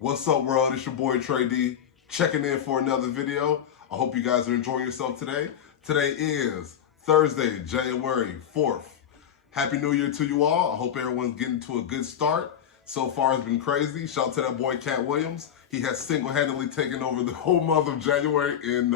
What's up, world? It's your boy Trey D, checking in for another video. I hope you guys are enjoying yourself today. Today is Thursday, January 4th. Happy New Year to you all. I hope everyone's getting to a good start. So far, it's been crazy. Shout out to that boy, Cat Williams. He has single-handedly taken over the whole month of January in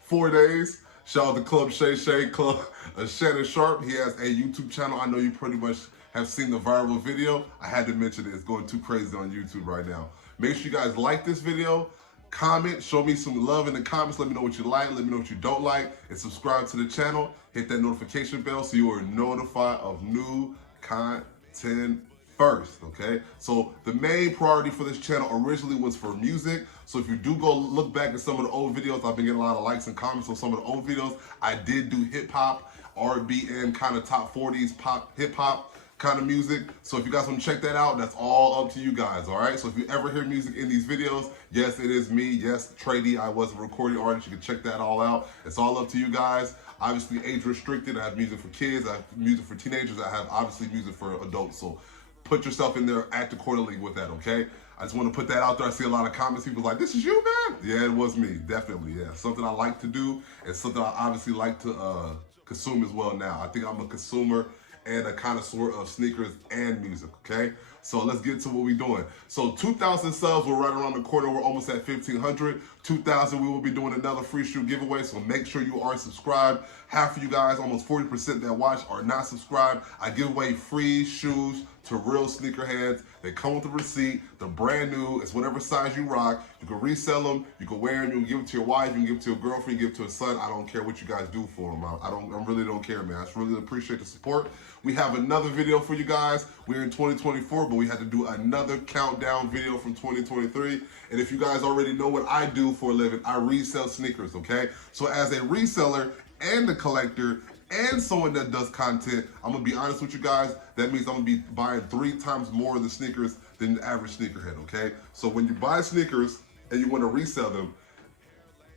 4 days. Shout out to Club Shay Shay, Club Shannon Sharp. He has a YouTube channel. I know you pretty much have seen the viral video. I had to mention it. It's going too crazy on YouTube right now. Make sure you guys like this video, comment, show me some love in the comments. Let me know what you like, let me know what you don't like, and subscribe to the channel. Hit that notification bell so you are notified of new content first, okay? So the main priority for this channel originally was for music. So if you do go look back at some of the old videos, I've been getting a lot of likes and comments on some of the old videos. I did do hip-hop, R&B, and kind of top 40s pop, hip-hop kind of music. So if you guys want to check that out, that's all up to you guys, all right? So if you ever hear music in these videos, yes, it is me. Yes, Trey D, I was a recording artist. You can check that all out. It's all up to you guys. Obviously, age restricted. I have music for kids. I have music for teenagers. I have obviously music for adults. So put yourself in there, act accordingly with that, okay? I just want to put that out there. I see a lot of comments. People like, this is you, man? Yeah, it was me, definitely, yeah. Something I like to do and something I obviously like to consume as well now. I think I'm a consumer and a connoisseur of sneakers and music, okay? So let's get to what we're doing. So 2,000 subs, we're right around the corner. We're almost at 1,500. 2,000, we will be doing another free shoe giveaway, so make sure you are subscribed. Half of you guys, almost 40% that watch, are not subscribed. I give away free shoes to real sneakerheads. They come with a receipt. They're brand new. It's whatever size you rock. You can resell them. You can wear them. You can give it to your wife. You can give it to your girlfriend. You can give it to a son. I don't care what you guys do for them. I really don't care, man. I just really appreciate the support. We have another video for you guys. We're in 2024, but we had to do another countdown video from 2023. And if you guys already know what I do for a living, I resell sneakers, okay? So as a reseller and a collector and someone that does content, I'm gonna be honest with you guys, that means I'm gonna be buying 3 times more of the sneakers than the average sneakerhead, okay? So when you buy sneakers and you wanna resell them,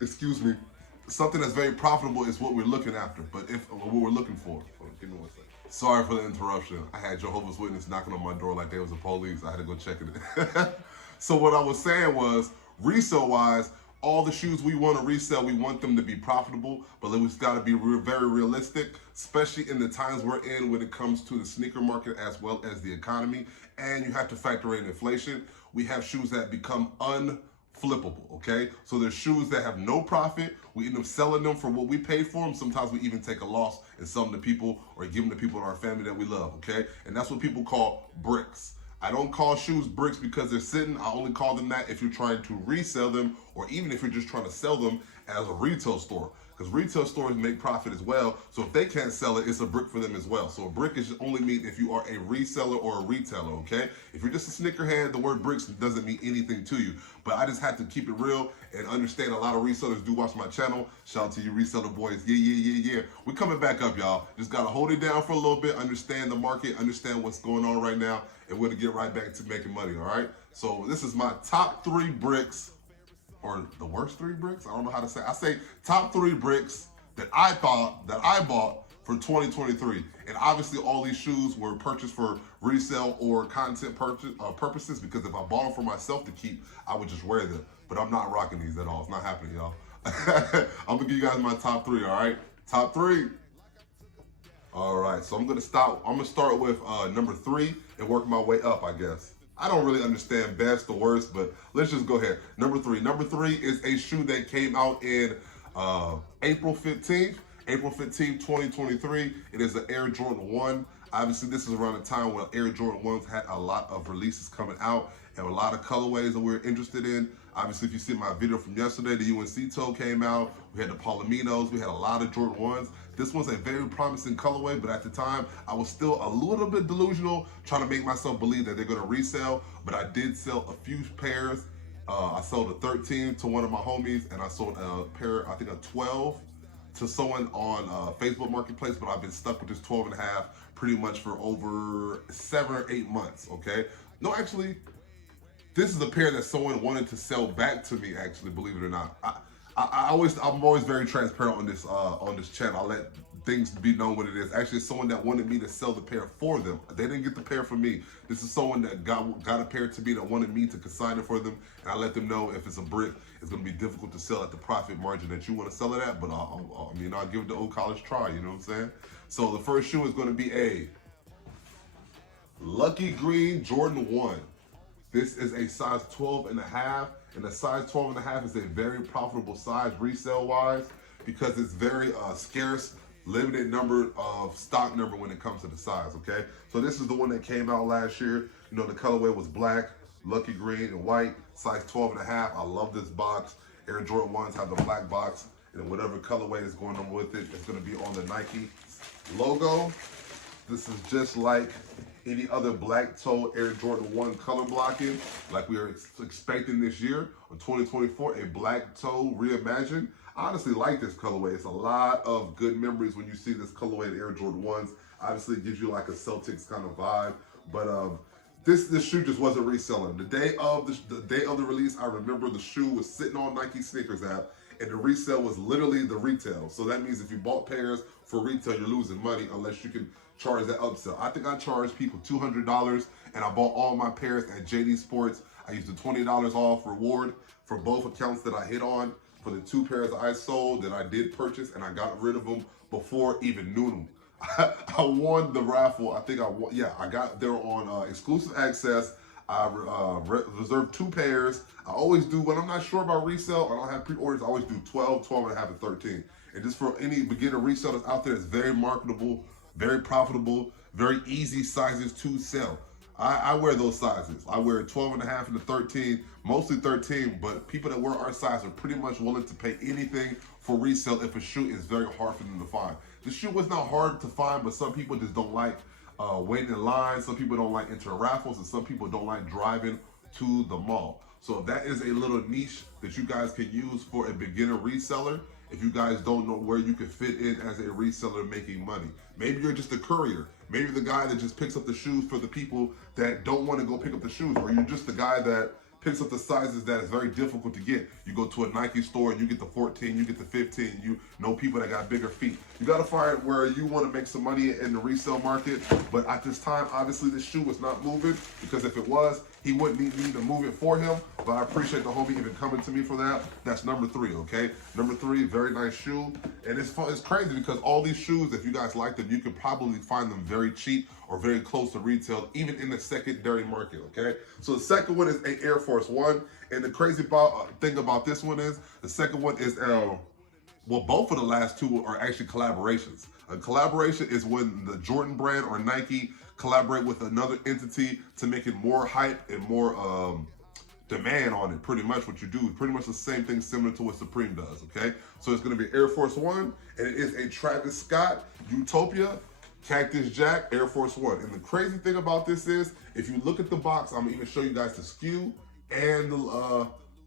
excuse me, something that's very profitable is what we're looking after, but what we're looking for. Hold on, give me 1 second. Sorry for the interruption. I had Jehovah's Witness knocking on my door like they was the police. I had to go check it. So what I was saying was, resale-wise, all the shoes we want to resell, we want them to be profitable, but it's got to be very realistic, especially in the times we're in when it comes to the sneaker market as well as the economy, and you have to factor in inflation. We have shoes that become unflippable, okay? So there's shoes that have no profit. We end up selling them for what we paid for them. Sometimes we even take a loss and sell them to people or give them to people in our family that we love, okay? And that's what people call bricks. I don't call shoes bricks because they're sitting. I only call them that if you're trying to resell them or even if you're just trying to sell them as a retail store. Because retail stores make profit as well. So if they can't sell it, it's a brick for them as well. So a brick is only mean if you are a reseller or a retailer, okay? If you're just a sneakerhead, the word bricks doesn't mean anything to you. But I just had to keep it real and understand a lot of resellers do watch my channel. Shout out to you reseller boys. Yeah. We're coming back up, y'all. Just got to hold it down for a little bit, understand the market, understand what's going on right now, and we're going to get right back to making money, all right? So this is my top 3 bricks, or the worst 3 bricks? I don't know how to say. I say top 3 bricks that I bought for 2023. And obviously all these shoes were purchased for resale or content purposes, because if I bought them for myself to keep, I would just wear them. But I'm not rocking these at all. It's not happening, y'all. I'm gonna give you guys my top 3, all right? Top 3. All right, so I'm gonna start with number 3 and work my way up, I guess. I don't really understand best or worst, but let's just go ahead. Number 3. Number 3 is a shoe that came out in April 15th. April 15th, 2023. It is the Air Jordan 1. Obviously, this is around the time when Air Jordan 1s had a lot of releases coming out and a lot of colorways that we're interested in. Obviously, if you see my video from yesterday, the UNC toe came out. We had the Palominos. We had a lot of Jordan 1s. This one's a very promising colorway, but at the time, I was still a little bit delusional, trying to make myself believe that they're going to resell, but I did sell a few pairs. I sold a 13 to one of my homies, and I sold a pair, I think a 12 to someone on Facebook Marketplace, but I've been stuck with this 12 and a half pretty much for over 7 or 8 months, okay? No, actually, this is a pair that someone wanted to sell back to me, actually, believe it or not. I'm always very transparent on this channel. I let things to be known what it is. Actually, it's someone that wanted me to sell the pair for them. They didn't get the pair from me. This is someone that got a pair to me that wanted me to consign it for them, and I let them know if it's a brick, it's going to be difficult to sell at the profit margin that you want to sell it at, but I'll give it the old college try, you know what I'm saying? So the first shoe is going to be a Lucky Green Jordan 1. This is a size 12 and a half, and the size 12 and a half is a very profitable size resale-wise because it's very scarce, limited number of stock number when it comes to the size, okay? So this is the one that came out last year. You know, the colorway was black, Lucky Green, and white, size 12 and a half. I love this box. Air Jordan 1s have the black box, and whatever colorway is going on with it, it's gonna be on the Nike logo. This is just like any other black toe Air Jordan 1 color blocking, like we are expecting this year on 2024, a black toe reimagined. I honestly like this colorway. It's a lot of good memories when you see this colorway in Air Jordan 1s. Obviously, it gives you like a Celtics kind of vibe, but this shoe just wasn't reselling. The day of the release, I remember the shoe was sitting on Nike Sneakers app, and the resale was literally the retail. So that means if you bought pairs for retail, you're losing money unless you can charge that upsell. I think I charged people $200, and I bought all my pairs at JD Sports. I used the $20 off reward for both accounts that I hit on for the 2 pairs I sold that I did purchase, and I got rid of them before even noon. I won the raffle. I think I won. Yeah, I got there on exclusive access. I reserved 2 pairs. I always do, when I'm not sure about resale, I don't have pre-orders, I always do 12, 12 and a half, and 13. And just for any beginner resellers out there, it's very marketable, very profitable, very easy sizes to sell. I wear those sizes. I wear 12 and a half and a 13, mostly 13, but people that wear our size are pretty much willing to pay anything for resale if a shoe is very hard for them to find. The shoe was not hard to find, but some people just don't like waiting in line. Some people don't like entering raffles, and some people don't like driving to the mall. So that is a little niche that you guys can use for a beginner reseller. If you guys don't know where you can fit in as a reseller making money. Maybe you're just a courier. Maybe the guy that just picks up the shoes for the people that don't want to go pick up the shoes. Or you're just the guy that picks up the sizes that is very difficult to get. You go to a Nike store and you get the 14, you get the 15, you know people that got bigger feet. You gotta find where you wanna make some money in the resale market, but at this time, obviously this shoe was not moving, because if it was, he wouldn't need me to move it for him, but I appreciate the homie even coming to me for that. That's number 3, okay? Number 3, very nice shoe, and it's fun, it's crazy because all these shoes, if you guys like them, you can probably find them very cheap or very close to retail, even in the secondary market, okay? So the second one is a Air Force 1, and the crazy thing about this one is, the second one is, well, both of the last 2 are actually collaborations. A collaboration is when the Jordan brand or Nike collaborate with another entity to make it more hype and more demand on it. Pretty much what you do, pretty much the same thing similar to what Supreme does, okay? So it's gonna be Air Force 1, and it is a Travis Scott Utopia Cactus Jack Air Force 1. And the crazy thing about this is, if you look at the box, I'm gonna even show you guys the SKU and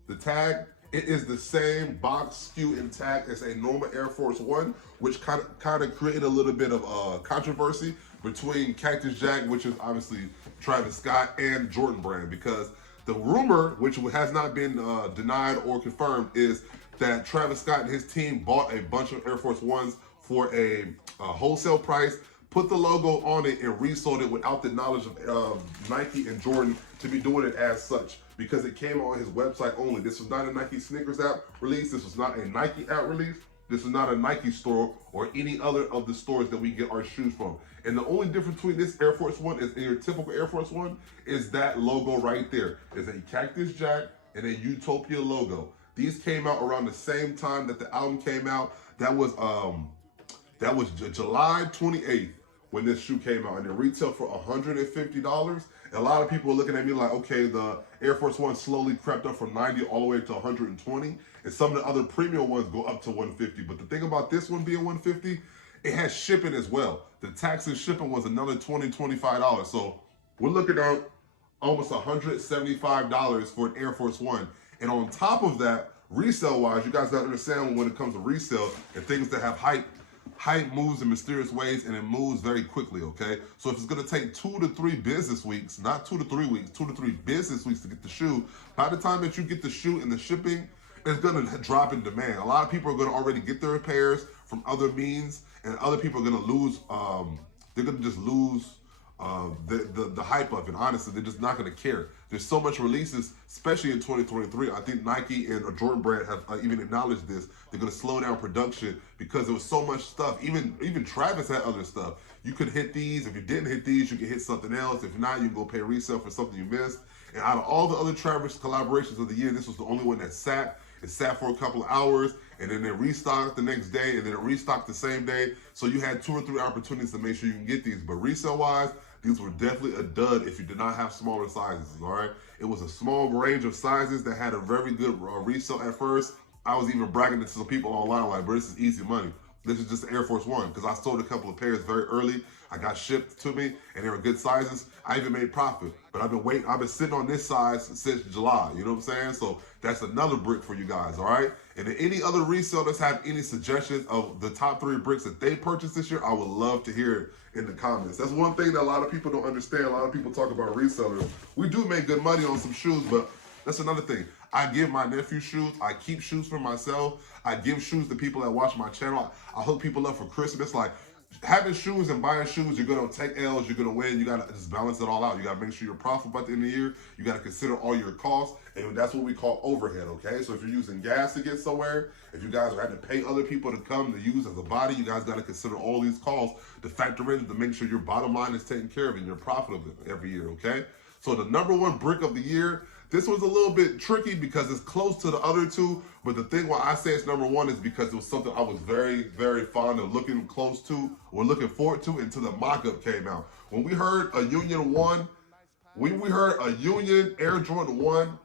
the tag. It is the same box, SKU, and tag as a normal Air Force 1, which kind of created a little bit of controversy between Cactus Jack, which is obviously Travis Scott, and Jordan brand, because the rumor, which has not been denied or confirmed, is that Travis Scott and his team bought a bunch of Air Force 1s for a wholesale price, put the logo on it, and resold it without the knowledge of Nike and Jordan to be doing it as such, because it came on his website only. This was not a Nike Sneakers app release. This was not a Nike app release. This is not a Nike store or any other of the stores that we get our shoes from. And the only difference between this Air Force 1 and your typical Air Force 1 is that logo right there. It's a Cactus Jack and a Utopia logo. These came out around the same time that the album came out. That was July 28th when this shoe came out, and it retailed for $150. A lot of people are looking at me like, okay, the Air Force 1 slowly crept up from 90 all the way to 120, and some of the other premium ones go up to 150. But the thing about this one being 150, it has shipping as well. The tax and shipping was another $20, $25. So we're looking at almost $175 for an Air Force 1. And on top of that, resale-wise, you guys gotta understand when it comes to resale and things that have hype moves in mysterious ways, and it moves very quickly, okay? So if it's gonna take 2 to 3 business weeks, not 2 to 3 weeks, 2 to 3 business weeks to get the shoe, by the time that you get the shoe and the shipping, it's gonna drop in demand. A lot of people are gonna already get their pairs from other means, and other people are gonna lose. They're gonna just lose the hype of it. Honestly, they're just not gonna care. There's so much releases, especially in 2023. I think Nike and Jordan Brand have even acknowledged this. They're gonna slow down production because there was so much stuff. Even Travis had other stuff. You could hit these. If you didn't hit these, you could hit something else. If not, you can go pay resale for something you missed. And out of all the other Travis collaborations of the year, this was the only one that sat. It sat for a couple of hours, and then it restocked the next day, and then it restocked the same day. So you had 2 or 3 opportunities to make sure you can get these. But resale-wise, these were definitely a dud if you did not have smaller sizes, all right? It was a small range of sizes that had a very good resale at first. I was even bragging to some people online like, bro, this is easy money. This is just the Air Force One, because I sold a couple of pairs very early. I got shipped to me, and they were good sizes. I even made profit, but I've been sitting on this size since July. You know what I'm saying? So that's another brick for you guys, all right? And then any other resellers have any suggestions of the top 3 bricks that they purchased this year, I would love to hear it in the comments. That's one thing that a lot of people don't understand. A lot of people talk about resellers. We do make good money on some shoes, but that's another thing. I give my nephew shoes. I keep shoes for myself. I give shoes to people that watch my channel. I hook people up for Christmas. Like, having shoes and buying shoes, you're going to take L's, you're going to win. You got to just balance it all out. You got to make sure you're profitable at the end of the year. You got to consider all your costs, and that's what we call overhead, okay? So if you're using gas to get somewhere, if you guys are having to pay other people to come to use as a body, you guys got to consider all these costs to factor in to make sure your bottom line is taken care of and you're profitable every year, okay? So the number 1 brick of the year, this was a little bit tricky because it's close to the other 2, but the thing why I say it's number 1 is because it was something I was very, very fond of looking close to or looking forward to until the mock-up came out. When we heard a Union 1, when we heard a Union Air Jordan 1,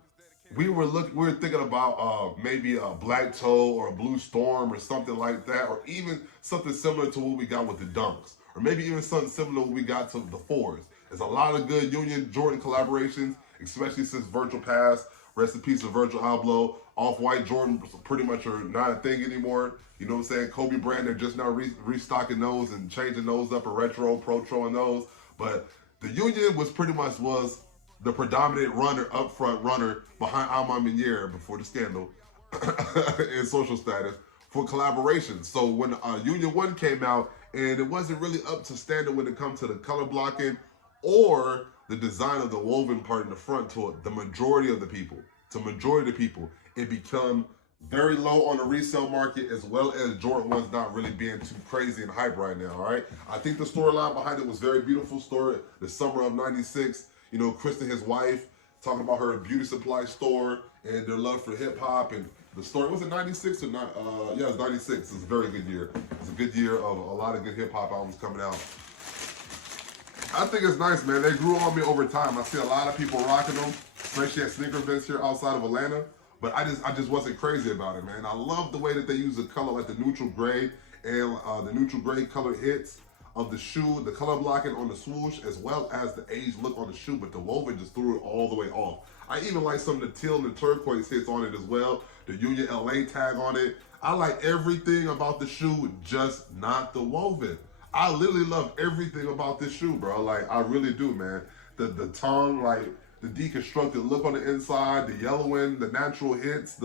we were thinking about maybe a Black Toe or a Blue Storm or something like that, or even something similar to what we got with the Dunks, or maybe even something similar to what we got to the 4s. There's a lot of good Union Jordan collaborations, especially since Virgil passed. Rest in peace to Virgil Abloh. Off-White Jordan pretty much are not a thing anymore. You know what I'm saying? Kobe brand, they're just now restocking those and changing those up, a retro, pro-tro and those. But the Union was the predominant runner, upfront runner behind Alma Minier before the scandal in social status for collaboration. So when Union 1 came out, and it wasn't really up to standard when it comes to the color blocking or the design of the woven part in the front to the majority of the people. It become very low on the resale market, as well as Jordan 1's not really being too crazy and hype right now, all right? I think the storyline behind it was very beautiful story. The summer of '96, you know, Kristen, his wife, talking about her beauty supply store and their love for hip hop, and the story, was it 96 or not? Yeah, it was 96. It's a very good year. It's a good year of a lot of good hip hop albums coming out. I think it's nice, man. They grew on me over time. I see a lot of people rocking them, especially at sneaker events here outside of Atlanta. But I just wasn't crazy about it, man. I love the way that they use the color, like the neutral gray and the neutral gray color hits of the shoe, the color blocking on the swoosh, as well as the age look on the shoe. But the woven just threw it all the way off. I even like some of the teal and the turquoise hits on it as well. The Union LA tag on it. I like everything about the shoe, just not the woven. I literally love everything about this shoe, bro. Like, I really do, man. The tongue, like, the deconstructed look on the inside, the yellowing, the natural hits,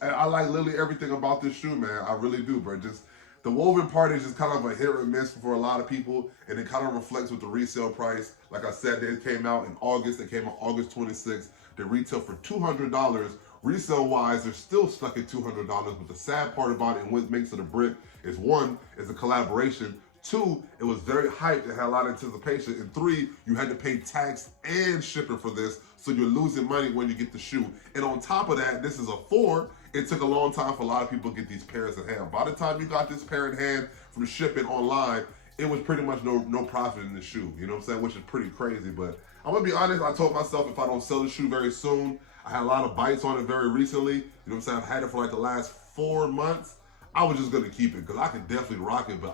I like literally everything about this shoe, man. I really do, bro. Just, the woven part is just kind of a hit or miss for a lot of people, and it kind of reflects with the resale price. Like I said, they came out in August. They came out August 26th. They retail for $200. Resale-wise, they're still stuck at $200, but the sad part about it and what makes it a brick is, 1, is a collaboration. 2, it was very hyped. It had a lot of anticipation. And 3, you had to pay tax and shipping for this, so you're losing money when you get the shoe. And on top of that, this is a 4. It took a long time for a lot of people to get these pairs in hand. By the time you got this pair in hand from shipping online, it was pretty much no profit in the shoe. You know what I'm saying? Which is pretty crazy. But I'm going to be honest. I told myself if I don't sell the shoe very soon, I had a lot of bites on it very recently. You know what I'm saying? I've had it for like the last 4 months. I was just going to keep it because I could definitely rock it. But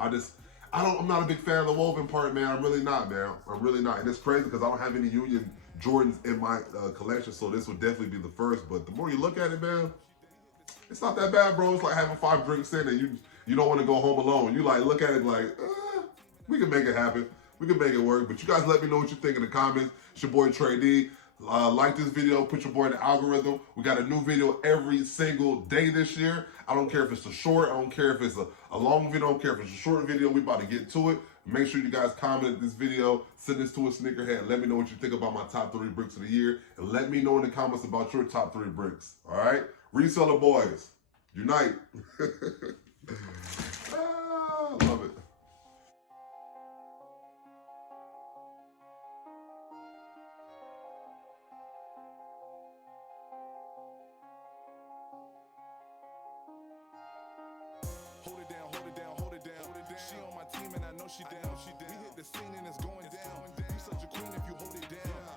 I'm not a big fan of the woven part, man. I'm really not, man. I'm really not. And it's crazy because I don't have any Union Jordans in my collection, so this would definitely be the first. But the more you look at it, man, it's not that bad, bro. It's like having 5 drinks in and you don't want to go home alone. You like look at it like, we can make it happen. We can make it work. But you guys let me know what you think in the comments. It's your boy Trey D. Like this video, put your boy in the algorithm. We got a new video every single day this year. I don't care if it's a short, I don't care if it's a long video, I don't care if it's a short video. We about to get to it. Make sure you guys comment this video, send this to a sneakerhead. Let me know what you think about my top 3 bricks of the year. And let me know in the comments about your top 3 bricks. All right? Reseller boys, unite. Love it. Hold it down, hold it down, hold it down. She on my team and I know she down. We hit the scene and it's going down. You such a queen if you hold it down.